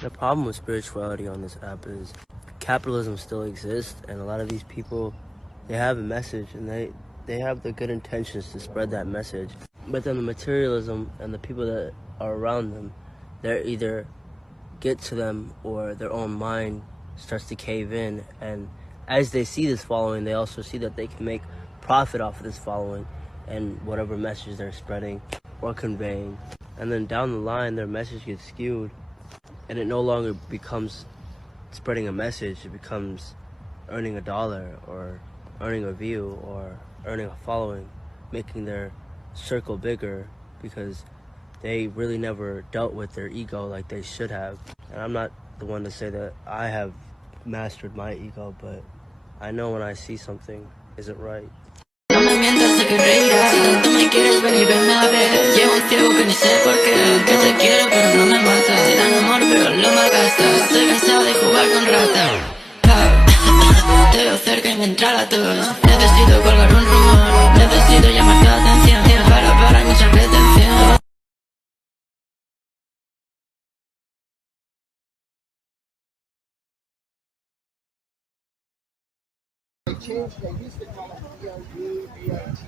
The problem with spirituality on this app is capitalism still exists, and a lot of these people, they have a message, and they have the good intentions to spread that message. But then the materialism and the people that are around them, they're either get to them or their own mind starts to cave in. And as they see this following, they also see that they can make profit off of this following and whatever message they're spreading or conveying. And then down the line, their message gets skewed, and it no longer becomes spreading a message. It becomes earning a dollar or earning a view or earning a following, making their circle bigger because they really never dealt with their ego like they should have. And I'm not the one to say that I have mastered my ego, but I know when I see something isn't right. No me mientas, sé que reirás. Si tanto me quieres venir, venme a ver. Llevo un ciego que ni sé por qué. Que te quiero pero no me mata. Te dan amor pero lo malgastas. Estoy cansado de jugar con ratas. Te veo cerca y me entra la tos. Necesito colgar un rumor. Necesito llamar tu atención. Para, hay mucha retención. They changed, they used to call it BLU, BLT.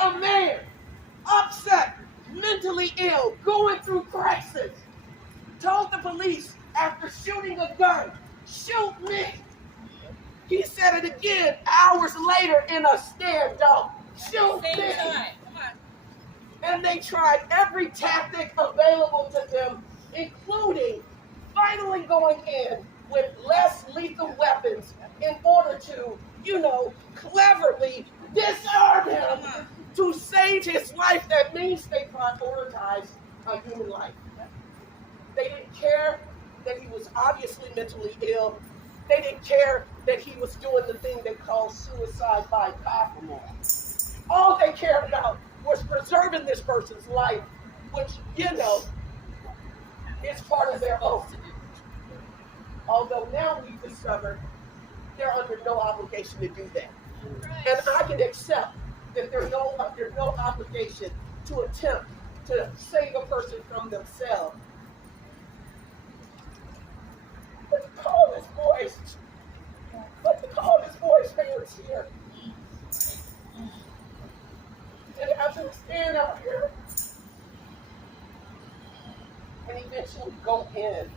A man, upset, mentally ill, going through crisis, told the police after shooting a gun, shoot me. He said it again hours later in a standoff, shoot me. And they tried every tactic available to them, including finally going in with less lethal weapons in order to, cleverly disarm him to save his life. That means they prioritized a human life. They didn't care that he was obviously mentally ill. They didn't care that he was doing the thing they call suicide by copy. All they cared about was preserving this person's life, which, is part of their oath. Although now we've discovered they're under no obligation to do that. And I can accept that they're under no obligation to attempt to save a person from themselves. But to call his voice fans here, and have them stand out here and eventually go in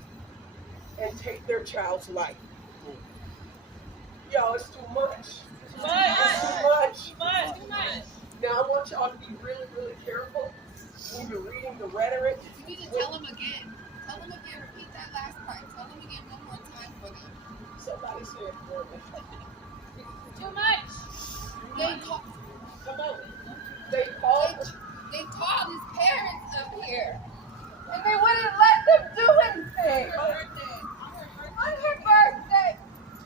and take their child's life. Y'all, it's too much. It's too much. Now I want y'all to be really, really careful when you're reading the rhetoric. You need to tell them again. Tell them again. Repeat that last part. Tell them again one more time for them. Somebody say it for me. Too much. Come on. They called his parents up here, and they wouldn't let them do anything. On her birthday.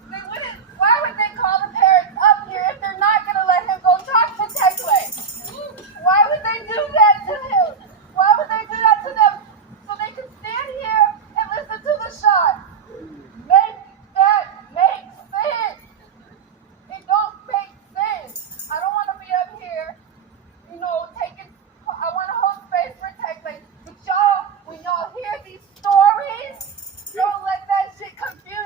They wouldn't. Why would they call the parents up here if they're not going to let him go talk to Telke? Why would they do that to him? Why would they do that to them? So they can stand here and listen to the shot. Make that make sense. It don't make sense. I don't want to be up here, I want to hold space for Telke. But y'all, when y'all hear these stories, don't let that shit confuse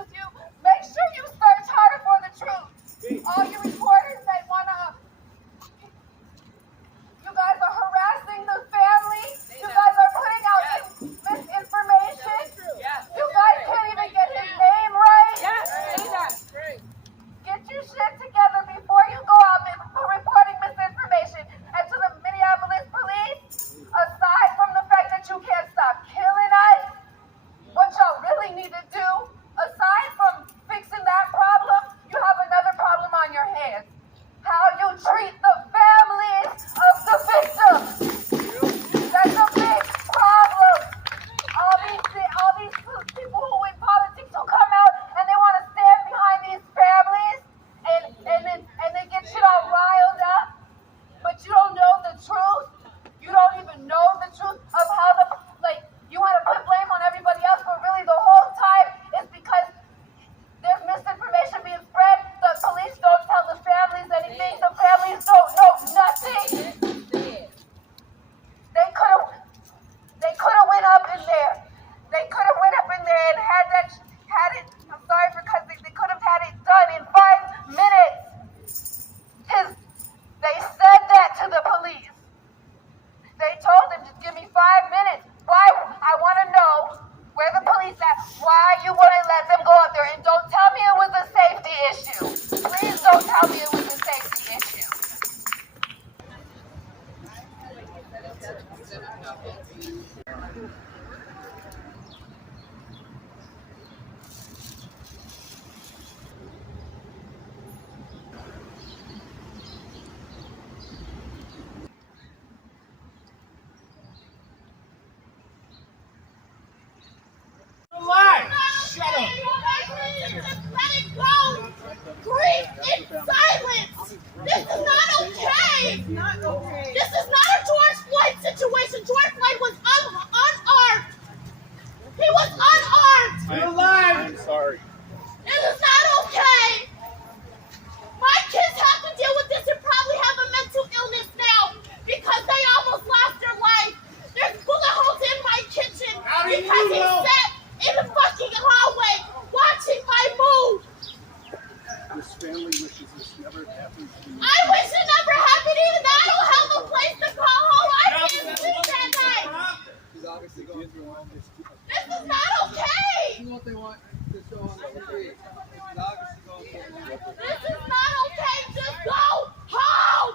This is not okay. Just go home.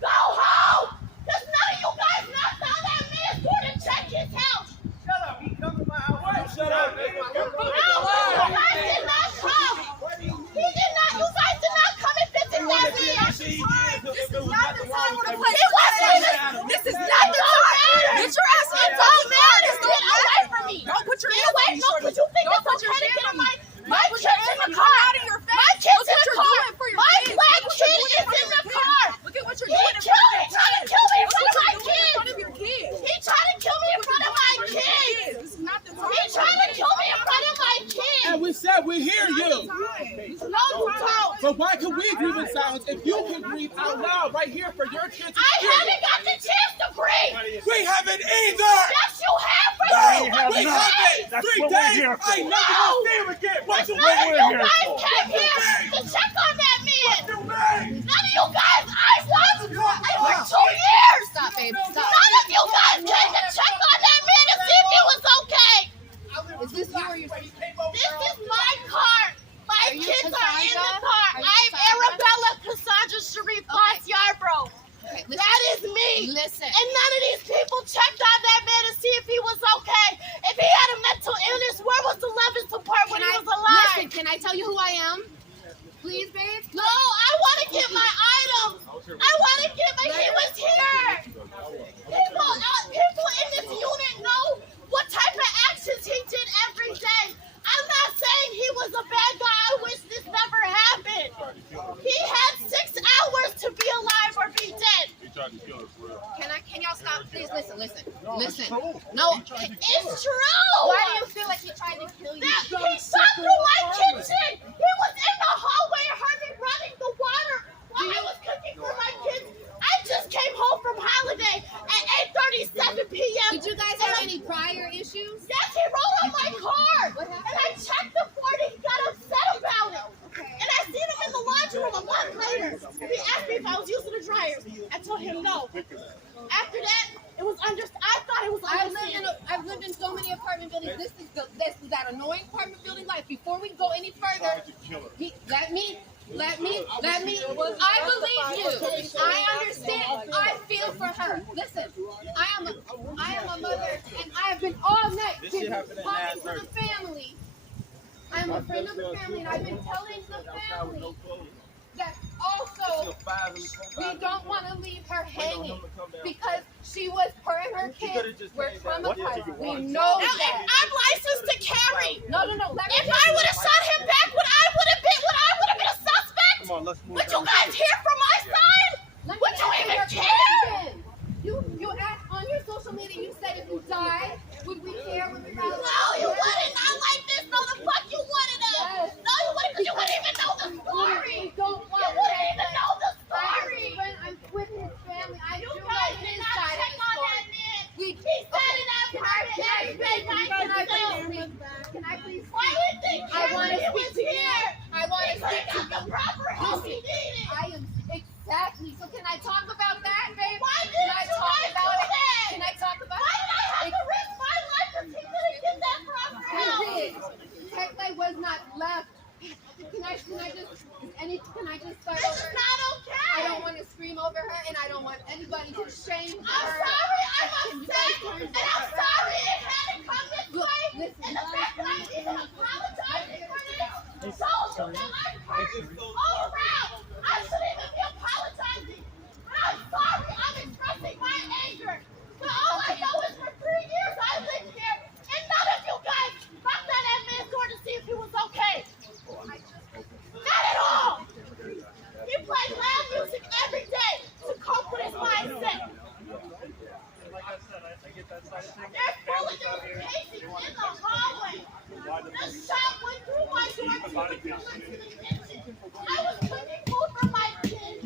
Go home. Because none of you guys knocked on that man's door to check his house. Shut up. He come to my house. Shut up. No, you guys did not come. He did not. You guys did not come and visit that man. This is not the time or the place. He wasn't even. This is not the time. Get your ass It don't matter. Get away from me. Don't put your Get hands away. on me, No, shorty. because you think Don't it's put your okay to hands get on in me. my Put your kid's hands in on the me. car. Out of your face. My kid's Look in what the you're car. doing for your My kids. black Look what you're kid doing is for in your the kids. car. Look at what you're He doing in killed front me. Trying to kill me in front of my of kids. your kids. He tried to kill me in front of my kids. This is not the time. He tried to kill me in front of my kids. And we said we hear you. No, you don't. But why can we grieve in silence if you can grieve out loud right here for your kids? I haven't got the chance to breathe. We haven't either. Yes, you have for We you. haven't. That's 3 what we're days. here for. I never No. will see him again. What's the None of way you we're guys here? came here to check on that man. You made. None of you guys. I watched it for 2 years. Stop, babe. Stop. None of you guys came to check on that man to see if he was okay. Is this you or your This is my car. My Are you kids are in the Cassandra? car. Are you I'm Cassandra? Arabella Cassandra Sharif Boss Yarbrough. Okay, listen. That is me. Listen. And none of these people checked on that man to see if he was okay. If he had a mental illness, where was the Levis support when he was alive? Listen, can I tell you who I am? Please, babe? No, I want to get my items. I want to get my. He was here. People in this unit know what type of actions he did every day. I'm not saying he was a bad guy. I wish this never happened. He had 6 hours to be alive or be dead. Can y'all stop? Please listen. No, It's true. why do you feel like he tried to kill you? He shot through my kitchen. He was in the hallway and heard me running the water while I was cooking for my kids. I just came home from holiday at 8:37 p.m. Did you guys have any prior issues? Yes, he rolled on my car. What happened? And I checked the Ford. He got upset about it. And I seen him in the laundry room a month later. He asked me if I was using the dryer. I told him no. After that, it was I thought it was understandable. I've lived in so many apartment buildings. This is that annoying apartment building life. Before we go any further, let me. I believe you. I understand. I feel for her. Listen, I am a mother, and I have been all night talking to the family. I am a friend of the family, and I've been telling the family that also we don't want to leave her hanging because her and her kids were traumatized. We know that. I'm licensed to carry. No. If I would have shot him back, would I would have been a suspect? Come on, let's move. Would you guys hear from my side? Let me Would you answer even your care? question. You asked on your social media. You said if you died, would we care? Would we rather? No, you wouldn't. Not like this. No, the fuck you wouldn't have. Yes. No, you wouldn't, because you wouldn't even know the story. We don't want You wouldn't even know the story. I'm with his family. I You do know guys did his not side check of the on story. that man. We- He said in that Can private I everything please? Can I please? Why did they I want to he speak was to you. here? I want He to could speak have to got the you. proper help he needed. I am exactly. So can I talk about that, babe? Why Can didn't I you talk guys about do it? that? Can I talk about Why did I have it? to risk my life if he couldn't get that proper help? He did. Telke was not left. Can I just start This over? is not okay. I don't want to scream over her, and I don't want anybody to shame her. I'm sorry, I'm Can you guys upset, turn and I'm sorry it had to come this Look, way. listen. And the fact that I'm even apologizing for this shows you that I'm hurt all around. I shouldn't even be apologizing. But I'm sorry, I'm expressing my anger. But all I know is for 3 years I lived here, and none of you guys knocked on that man's door to see if he was okay. Not at all. He plays loud music every day to cope with his mindset. There's bullets and casings in the hallway. The shot went through my door to the kitchen. I was cooking food for my kids.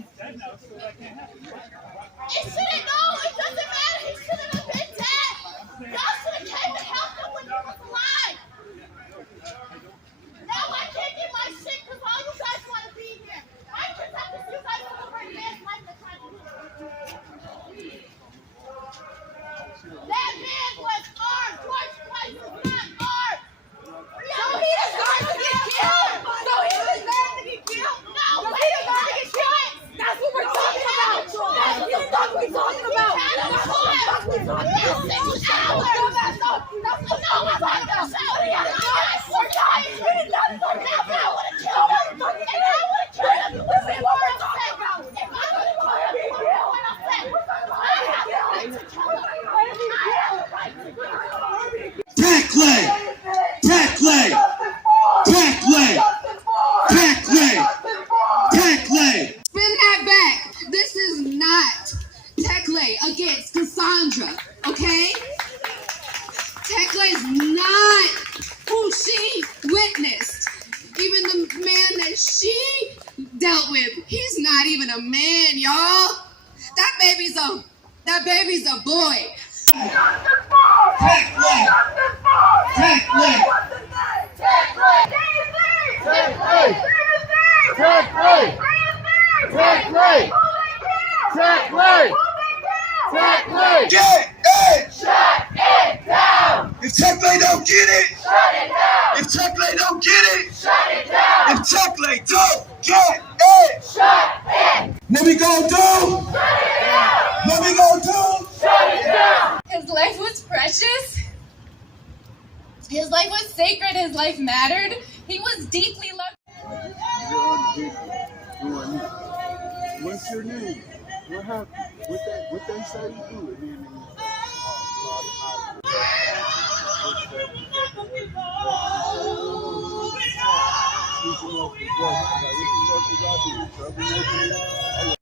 dealt with. He's not even a man, y'all. That baby's a boy. If Telke don't get it, shut it down. If Telke don't get it, shut it down. If Telke don't get it, shut it. What we gonna do? Shut it down. What we gonna do? Shut it down. His life was precious. His life was sacred. His life mattered. He was deeply loved. What's your name? What happened? What they say you do? And then